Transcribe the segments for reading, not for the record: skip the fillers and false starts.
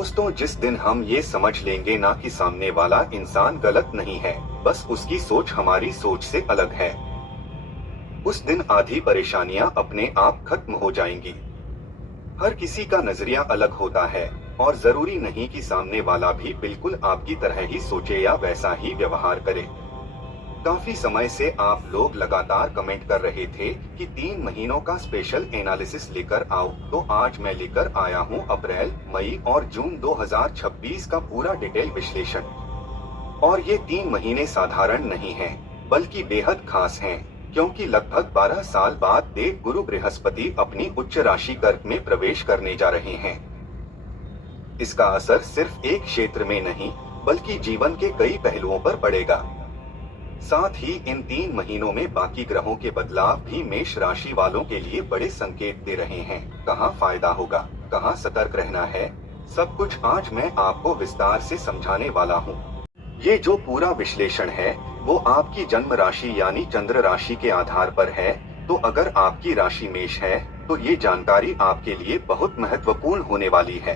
दोस्तों, जिस दिन हम ये समझ लेंगे ना कि सामने वाला इंसान गलत नहीं है, बस उसकी सोच हमारी सोच से अलग है, उस दिन आधी परेशानियां अपने आप खत्म हो जाएंगी। हर किसी का नजरिया अलग होता है और जरूरी नहीं कि सामने वाला भी बिल्कुल आपकी तरह ही सोचे या वैसा ही व्यवहार करे। काफी समय से आप लोग लगातार कमेंट कर रहे थे कि 3 महीनों का स्पेशल एनालिसिस लेकर आओ, तो आज मैं लेकर आया हूँ अप्रैल, मई और जून 2026 का पूरा डिटेल विश्लेषण। और ये 3 महीने साधारण नहीं हैं, बल्कि बेहद खास हैं, क्योंकि लगभग 12 साल बाद देव गुरु बृहस्पति अपनी उच्च राशि कर्क में प्रवेश करने जा रहे हैं। इसका असर सिर्फ एक क्षेत्र में नहीं, बल्कि जीवन के कई पहलुओं पर पड़ेगा। साथ ही इन 3 महीनों में बाकी ग्रहों के बदलाव भी मेष राशि वालों के लिए बड़े संकेत दे रहे हैं। कहाँ फायदा होगा, कहाँ सतर्क रहना है, सब कुछ आज मैं आपको विस्तार से समझाने वाला हूँ। ये जो पूरा विश्लेषण है वो आपकी जन्म राशि यानी चंद्र राशि के आधार पर है, तो अगर आपकी राशि मेष है तो ये जानकारी आपके लिए बहुत महत्वपूर्ण होने वाली है।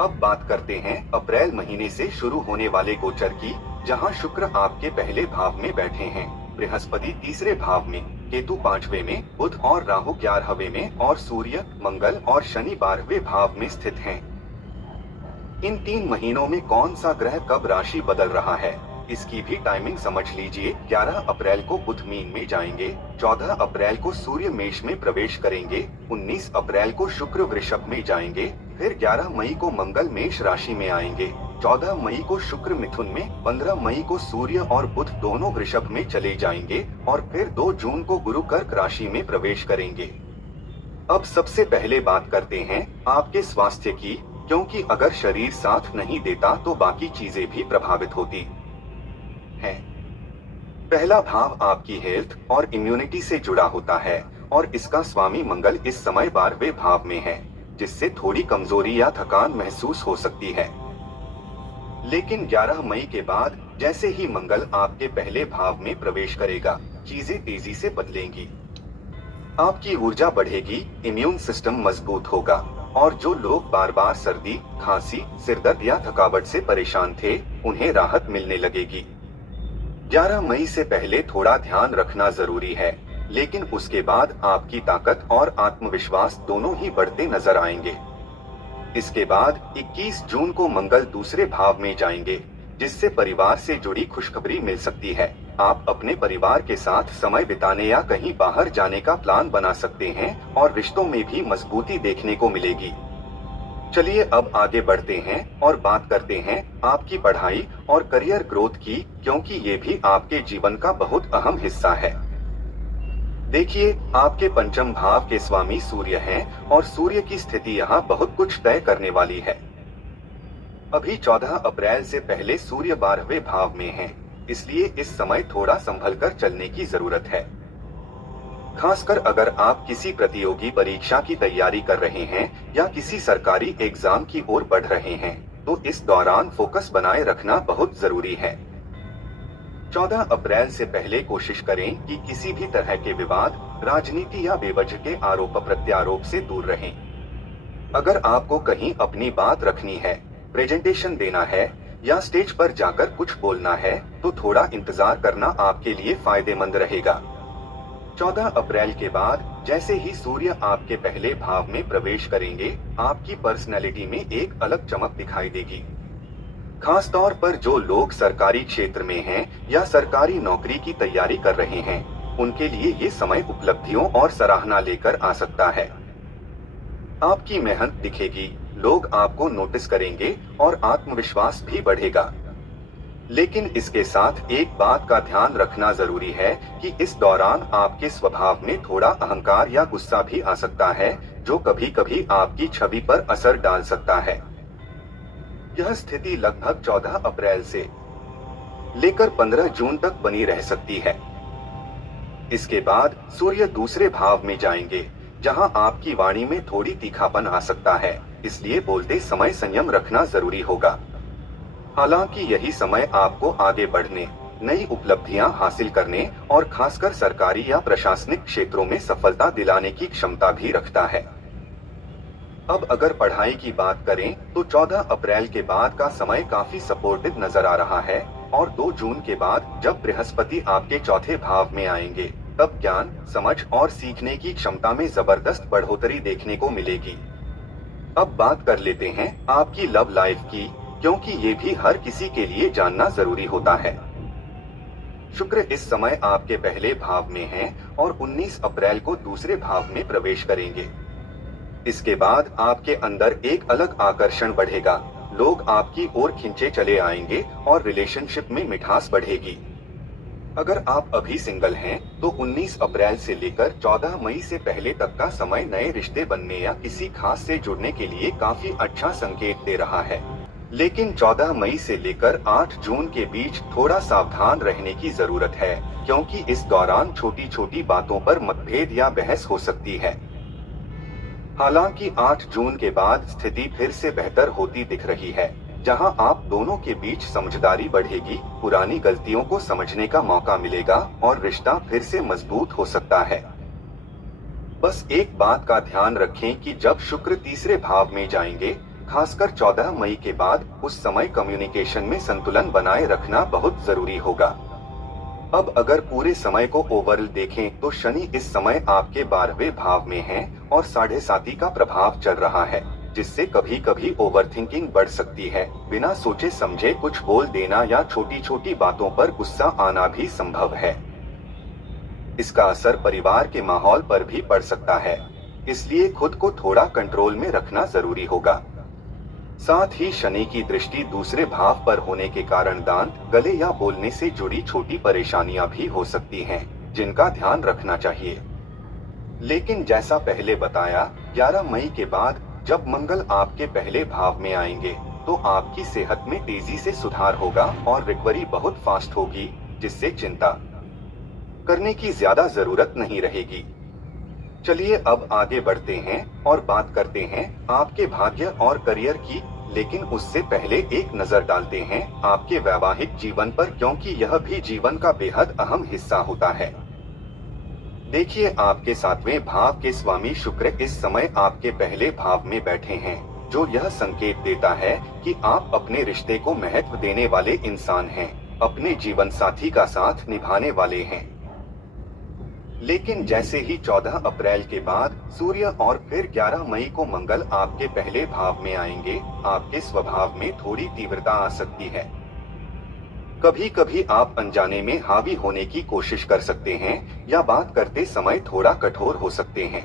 अब बात करते हैं अप्रैल महीने से शुरू होने वाले गोचर की, जहां शुक्र आपके पहले भाव में बैठे हैं, बृहस्पति तीसरे भाव में, केतु 5वें में, बुध और राहु 11वें में और सूर्य, मंगल और शनि 12वें भाव में स्थित हैं। इन 3 महीनों में कौन सा ग्रह कब राशि बदल रहा है, इसकी भी टाइमिंग समझ लीजिए। 11 अप्रैल को बुध मीन में जाएंगे, 14 अप्रैल को सूर्य मेष में प्रवेश करेंगे, 19 अप्रैल को शुक्र वृषभ में जाएंगे, फिर 11 मई को मंगल मेष राशि में आएंगे, 14 मई को शुक्र मिथुन में, 15 मई को सूर्य और बुध दोनों वृषभ में चले जाएंगे और फिर 2 जून को गुरु कर्क राशि में प्रवेश करेंगे। अब सबसे पहले बात करते हैं आपके स्वास्थ्य की, क्योंकि अगर शरीर साथ नहीं देता तो बाकी चीजें भी प्रभावित होती हैं। पहला भाव आपकी हेल्थ और इम्यूनिटी से जुड़ा होता है और इसका स्वामी मंगल इस समय 12वें भाव में है, जिससे थोड़ी कमजोरी या थकान महसूस हो सकती है। लेकिन 11 मई के बाद जैसे ही मंगल आपके पहले भाव में प्रवेश करेगा, चीजें तेजी से बदलेंगी। आपकी ऊर्जा बढ़ेगी, इम्यून सिस्टम मजबूत होगा और जो लोग बार बार सर्दी, खांसी, सिरदर्द या थकावट से परेशान थे, उन्हें राहत मिलने लगेगी। 11 मई से पहले थोड़ा ध्यान रखना जरूरी है, लेकिन उसके बाद आपकी ताकत और आत्मविश्वास दोनों ही बढ़ते नजर आएंगे। इसके बाद 21 जून को मंगल दूसरे भाव में जाएंगे, जिससे परिवार से जुड़ी खुशखबरी मिल सकती है। आप अपने परिवार के साथ समय बिताने या कहीं बाहर जाने का प्लान बना सकते हैं और रिश्तों में भी मजबूती देखने को मिलेगी। चलिए अब आगे बढ़ते हैं और बात करते हैं आपकी पढ़ाई और करियर ग्रोथ की, क्योंकि ये भी आपके जीवन का बहुत अहम हिस्सा है। देखिए, आपके पंचम भाव के स्वामी सूर्य हैं और सूर्य की स्थिति यहाँ बहुत कुछ तय करने वाली है। अभी 14 अप्रैल से पहले सूर्य 12वें भाव में है, इसलिए इस समय थोड़ा संभल कर चलने की जरूरत है। खासकर अगर आप किसी प्रतियोगी परीक्षा की तैयारी कर रहे हैं या किसी सरकारी एग्जाम की ओर बढ़ रहे हैं, तो इस दौरान फोकस बनाए रखना बहुत जरूरी है। 14 अप्रैल से पहले कोशिश करें कि किसी भी तरह के विवाद, राजनीति या बेवजह के आरोप प्रत्यारोप से दूर रहें। अगर आपको कहीं अपनी बात रखनी है, प्रेजेंटेशन देना है या स्टेज पर जाकर कुछ बोलना है, तो थोड़ा इंतजार करना आपके लिए फायदेमंद रहेगा। 14 अप्रैल के बाद जैसे ही सूर्य आपके पहले भाव में प्रवेश करेंगे, आपकी पर्सनैलिटी में एक अलग चमक दिखाई देगी। खास तौर पर जो लोग सरकारी क्षेत्र में हैं या सरकारी नौकरी की तैयारी कर रहे हैं, उनके लिए ये समय उपलब्धियों और सराहना लेकर आ सकता है। आपकी मेहनत दिखेगी, लोग आपको नोटिस करेंगे और आत्मविश्वास भी बढ़ेगा। लेकिन इसके साथ एक बात का ध्यान रखना जरूरी है कि इस दौरान आपके स्वभाव में थोड़ा अहंकार या गुस्सा भी आ सकता है, जो कभी कभी आपकी छवि पर असर डाल सकता है। यह स्थिति लगभग 14 अप्रैल से लेकर 15 जून तक बनी रह सकती है। इसके बाद सूर्य दूसरे भाव में जाएंगे, जहां आपकी वाणी में थोड़ी तीखापन आ सकता है, इसलिए बोलते समय संयम रखना जरूरी होगा। हालांकि यही समय आपको आगे बढ़ने, नई उपलब्धियां हासिल करने और खासकर सरकारी या प्रशासनिक क्षेत्रों में सफलता दिलाने की क्षमता भी रखता है। अब अगर पढ़ाई की बात करें तो 14 अप्रैल के बाद का समय काफी सपोर्टिव नजर आ रहा है, और 2 जून के बाद जब बृहस्पति आपके चौथे भाव में आएंगे, तब ज्ञान, समझ और सीखने की क्षमता में जबरदस्त बढ़ोतरी देखने को मिलेगी। अब बात कर लेते हैं आपकी लव लाइफ की, क्योंकि ये भी हर किसी के लिए जानना जरूरी होता है। शुक्र इस समय आपके पहले भाव में है और 19 अप्रैल को दूसरे भाव में प्रवेश करेंगे। इसके बाद आपके अंदर एक अलग आकर्षण बढ़ेगा, लोग आपकी ओर खिंचे चले आएंगे और रिलेशनशिप में मिठास बढ़ेगी। अगर आप अभी सिंगल हैं, तो 19 अप्रैल से लेकर 14 मई से पहले तक का समय नए रिश्ते बनने या किसी खास से जुड़ने के लिए काफी अच्छा संकेत दे रहा है। लेकिन 14 मई से लेकर 8 जून के बीच थोड़ा सावधान रहने की जरूरत है, क्योंकि इस दौरान छोटी छोटी बातों पर मतभेद या बहस हो सकती है। हालांकि 8 जून के बाद स्थिति फिर से बेहतर होती दिख रही है, जहां आप दोनों के बीच समझदारी बढ़ेगी, पुरानी गलतियों को समझने का मौका मिलेगा और रिश्ता फिर से मजबूत हो सकता है। बस एक बात का ध्यान रखें कि जब शुक्र तीसरे भाव में जाएंगे, खासकर 14 मई के बाद, उस समय कम्युनिकेशन में संतुलन बनाए रखना बहुत जरूरी होगा। अब अगर पूरे समय को ओवरऑल देखें तो शनि इस समय आपके 12वें भाव में है और 7.5 का प्रभाव चल रहा है, जिससे कभी कभी ओवरथिंकिंग बढ़ सकती है, बिना सोचे समझे कुछ बोल देना या छोटी छोटी बातों पर गुस्सा आना भी संभव है। इसका असर परिवार के माहौल पर भी पड़ सकता है, इसलिए खुद को थोड़ा कंट्रोल में रखना जरूरी होगा। साथ ही शनि की दृष्टि दूसरे भाव पर होने के कारण दांत, गले या बोलने से जुड़ी छोटी परेशानियां भी हो सकती हैं, जिनका ध्यान रखना चाहिए। लेकिन जैसा पहले बताया, 11 मई के बाद जब मंगल आपके पहले भाव में आएंगे, तो आपकी सेहत में तेजी से सुधार होगा और रिकवरी बहुत फास्ट होगी, जिससे चिंता करने की ज्यादा जरूरत नहीं रहेगी। चलिए अब आगे बढ़ते हैं और बात करते हैं आपके भाग्य और करियर की, लेकिन उससे पहले एक नजर डालते हैं आपके वैवाहिक जीवन पर, क्योंकि यह भी जीवन का बेहद अहम हिस्सा होता है। देखिए, आपके 7वें भाव के स्वामी शुक्र इस समय आपके पहले भाव में बैठे हैं, जो यह संकेत देता है कि आप अपने रिश्ते को महत्व देने वाले इंसान हैं, अपने जीवन साथी का साथ निभाने वाले हैं। लेकिन जैसे ही 14 अप्रैल के बाद सूर्य और फिर 11 मई को मंगल आपके पहले भाव में आएंगे, आपके स्वभाव में थोड़ी तीव्रता आ सकती है। कभी कभी आप अनजाने में हावी होने की कोशिश कर सकते हैं या बात करते समय थोड़ा कठोर हो सकते हैं।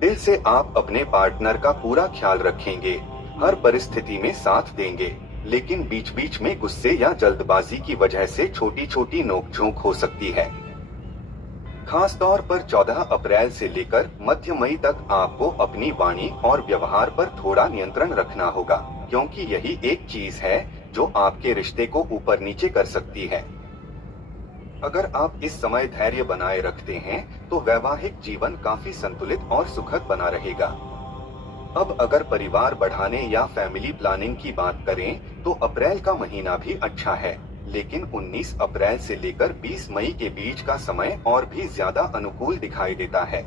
दिल से आप अपने पार्टनर का पूरा ख्याल रखेंगे, हर परिस्थिति में साथ देंगे, लेकिन बीच बीच में गुस्से या जल्दबाजी की वजह से छोटी छोटी नोकझोंक हो सकती है। खास तौर पर 14 अप्रैल से लेकर मध्य मई तक आपको अपनी वाणी और व्यवहार पर थोड़ा नियंत्रण रखना होगा, क्योंकि यही एक चीज है जो आपके रिश्ते को ऊपर नीचे कर सकती है। अगर आप इस समय धैर्य बनाए रखते हैं, तो वैवाहिक जीवन काफी संतुलित और सुखद बना रहेगा। अब अगर परिवार बढ़ाने या फैमिली प्लानिंग की बात करें, तो अप्रैल का महीना भी अच्छा है, लेकिन 19 अप्रैल से लेकर 20 मई के बीच का समय और भी ज्यादा अनुकूल दिखाई देता है।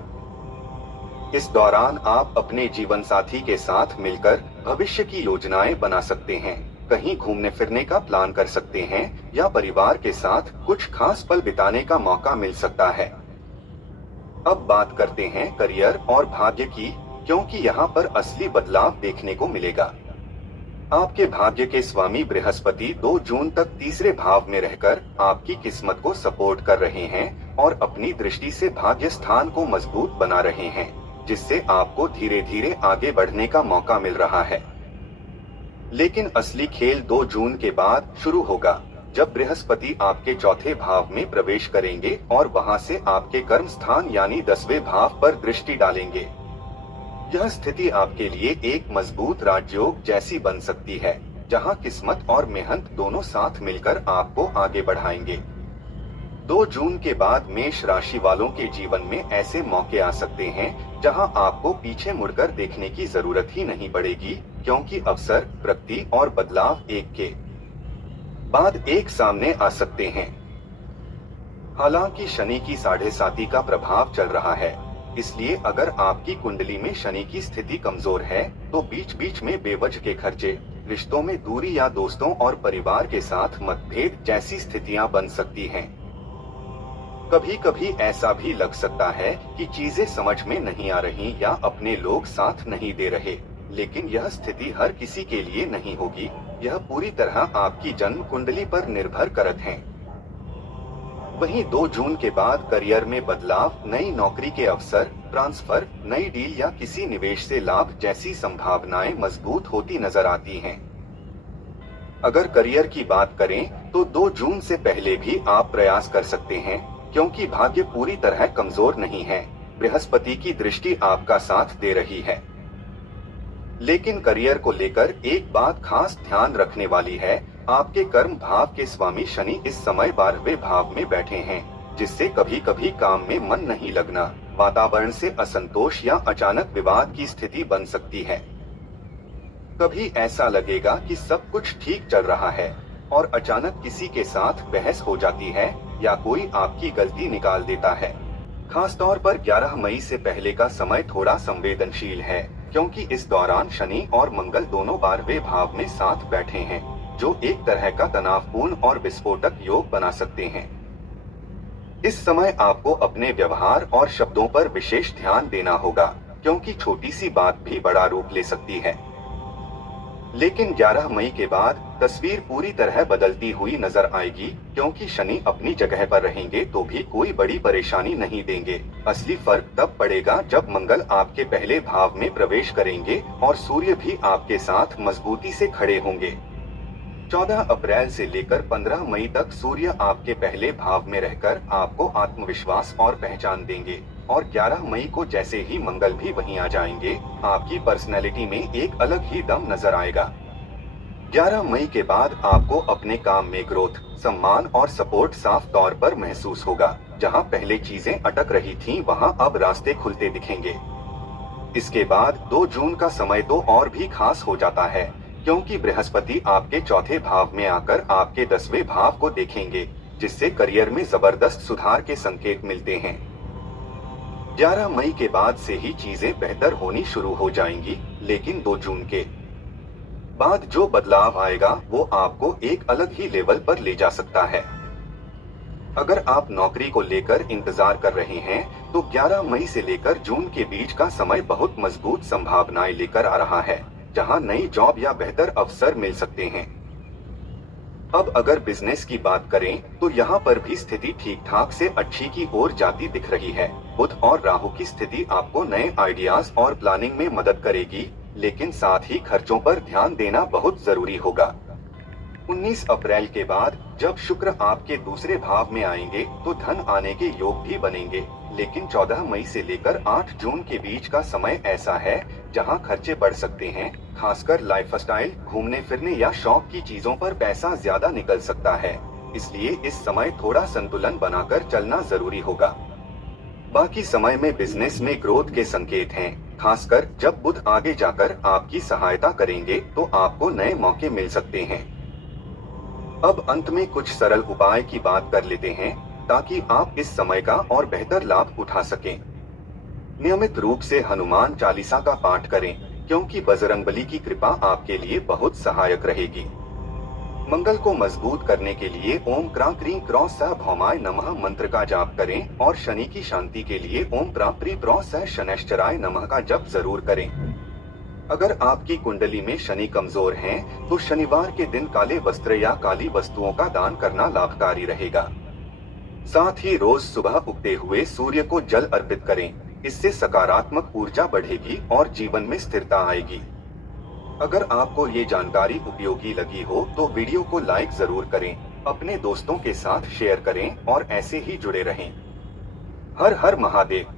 इस दौरान आप अपने जीवन साथी के साथ मिलकर भविष्य की योजनाएं बना सकते हैं, कहीं घूमने फिरने का प्लान कर सकते हैं या परिवार के साथ कुछ खास पल बिताने का मौका मिल सकता है। अब बात करते हैं करियर और भाग्य की, क्योंकि यहाँ पर असली बदलाव देखने को मिलेगा। आपके भाग्य के स्वामी बृहस्पति 2 जून तक तीसरे भाव में रहकर आपकी किस्मत को सपोर्ट कर रहे हैं और अपनी दृष्टि से भाग्य स्थान को मजबूत बना रहे हैं, जिससे आपको धीरे धीरे आगे बढ़ने का मौका मिल रहा है। लेकिन असली खेल 2 जून के बाद शुरू होगा, जब बृहस्पति आपके चौथे भाव में प्रवेश करेंगे और वहां से आपके कर्म स्थान यानी 10वें भाव पर दृष्टि डालेंगे। यह स्थिति आपके लिए एक मजबूत राजयोग जैसी बन सकती है, जहां किस्मत और मेहनत दोनों साथ मिलकर आपको आगे बढ़ाएंगे। 2 जून के बाद मेष राशि वालों के जीवन में ऐसे मौके आ सकते हैं जहां आपको पीछे मुड़कर देखने की जरूरत ही नहीं पड़ेगी, क्योंकि अवसर, प्रगति और बदलाव एक के बाद एक सामने आ सकते हैं। हालांकि शनि की 7.5 का प्रभाव चल रहा है, इसलिए अगर आपकी कुंडली में शनि की स्थिति कमजोर है तो बीच बीच में बेवजह के खर्चे, रिश्तों में दूरी या दोस्तों और परिवार के साथ मतभेद जैसी स्थितियां बन सकती हैं। कभी कभी ऐसा भी लग सकता है कि चीजें समझ में नहीं आ रही या अपने लोग साथ नहीं दे रहे, लेकिन यह स्थिति हर किसी के लिए नहीं होगी। यह पूरी तरह आपकी जन्म कुंडली पर निर्भर करत है। वहीं 2 जून के बाद करियर में बदलाव, नई नौकरी के अवसर, ट्रांसफर, नई डील या किसी निवेश से लाभ जैसी संभावनाएं मजबूत होती नजर आती हैं। अगर करियर की बात करें तो 2 जून से पहले भी आप प्रयास कर सकते हैं, क्योंकि भाग्य पूरी तरह कमजोर नहीं है। बृहस्पति की दृष्टि आपका साथ दे रही है। लेकिन करियर को लेकर एक बात खास ध्यान रखने वाली है। आपके कर्म भाव के स्वामी शनि इस समय 12वें भाव में बैठे हैं, जिससे कभी कभी काम में मन नहीं लगना, वातावरण से असंतोष या अचानक विवाद की स्थिति बन सकती है। कभी ऐसा लगेगा कि सब कुछ ठीक चल रहा है और अचानक किसी के साथ बहस हो जाती है या कोई आपकी गलती निकाल देता है। खास तौर पर 11 मई से पहले का समय थोड़ा संवेदनशील है, क्योंकि इस दौरान शनि और मंगल दोनों 12वें भाव में साथ बैठे हैं, जो एक तरह का तनावपूर्ण और विस्फोटक योग बना सकते हैं। इस समय आपको अपने व्यवहार और शब्दों पर विशेष ध्यान देना होगा, क्योंकि छोटी सी बात भी बड़ा रूप ले सकती है। लेकिन 11 मई के बाद तस्वीर पूरी तरह बदलती हुई नजर आएगी, क्योंकि शनि अपनी जगह पर रहेंगे तो भी कोई बड़ी परेशानी नहीं देंगे। असली फर्क तब पड़ेगा जब मंगल आपके पहले भाव में प्रवेश करेंगे और सूर्य भी आपके साथ मजबूती से खड़े होंगे। 14 अप्रैल से लेकर 15 मई तक सूर्य आपके पहले भाव में रहकर आपको आत्मविश्वास और पहचान देंगे, और 11 मई को जैसे ही मंगल भी वहीं आ जाएंगे, आपकी पर्सनैलिटी में एक अलग ही दम नजर आएगा। 11 मई के बाद आपको अपने काम में ग्रोथ, सम्मान और सपोर्ट साफ तौर पर महसूस होगा। जहां पहले चीजें अटक रही थीं, वहां अब रास्ते खुलते दिखेंगे। इसके बाद 2 जून का समय तो और भी खास हो जाता है, क्योंकि बृहस्पति आपके चौथे भाव में आकर आपके 10वें भाव को देखेंगे, जिससे करियर में जबरदस्त सुधार के संकेत मिलते हैं। 11 मई के बाद से ही चीजें बेहतर होनी शुरू हो जाएंगी, लेकिन 2 जून के बाद जो बदलाव आएगा वो आपको एक अलग ही लेवल पर ले जा सकता है। अगर आप नौकरी को लेकर इंतजार कर रहे हैं तो 11 मई से लेकर जून के बीच का समय बहुत मजबूत संभावनाएं लेकर आ रहा है, जहां नई जॉब या बेहतर अवसर मिल सकते हैं। अब अगर बिजनेस की बात करें तो यहाँ पर भी स्थिति ठीक ठाक से अच्छी की ओर जाती दिख रही है। बुध और राहु की स्थिति आपको नए आइडियाज और प्लानिंग में मदद करेगी, लेकिन साथ ही खर्चों पर ध्यान देना बहुत जरूरी होगा। 19 अप्रैल के बाद जब शुक्र आपके दूसरे भाव में आएंगे तो धन आने के योग भी बनेंगे, लेकिन 14 मई से लेकर 8 जून के बीच का समय ऐसा है जहां खर्चे बढ़ सकते हैं। खासकर लाइफस्टाइल, घूमने फिरने या शौक की चीजों पर पैसा ज्यादा निकल सकता है, इसलिए इस समय थोड़ा संतुलन बनाकर चलना जरूरी होगा। बाकी समय में बिजनेस में ग्रोथ के संकेत हैं, खासकर जब बुध आगे जाकर आपकी सहायता करेंगे तो आपको नए मौके मिल सकते हैं। अब अंत में कुछ सरल उपाय की बात कर लेते हैं, ताकि आप इस समय का और बेहतर लाभ उठा सकें। नियमित रूप से हनुमान चालीसा का पाठ करें, क्योंकि बजरंगबली की कृपा आपके लिए बहुत सहायक रहेगी। मंगल को मजबूत करने के लिए ओम क्रां क्रीं क्रौं सः भौमाय नमः मंत्र का जाप करें, और शनि की शांति के लिए ओम प्रां प्री प्रौं सः शनैश्चराय नमः का जप जरूर करें। अगर आपकी कुंडली में शनि कमजोर हैं, तो शनिवार के दिन काले वस्त्र या काली वस्तुओं का दान करना लाभकारी रहेगा। साथ ही रोज सुबह उगते हुए सूर्य को जल अर्पित करें, इससे सकारात्मक ऊर्जा बढ़ेगी और जीवन में स्थिरता आएगी। अगर आपको ये जानकारी उपयोगी लगी हो तो वीडियो को लाइक जरूर करें, अपने दोस्तों के साथ शेयर करें और ऐसे ही जुड़े रहें। हर हर महादेव।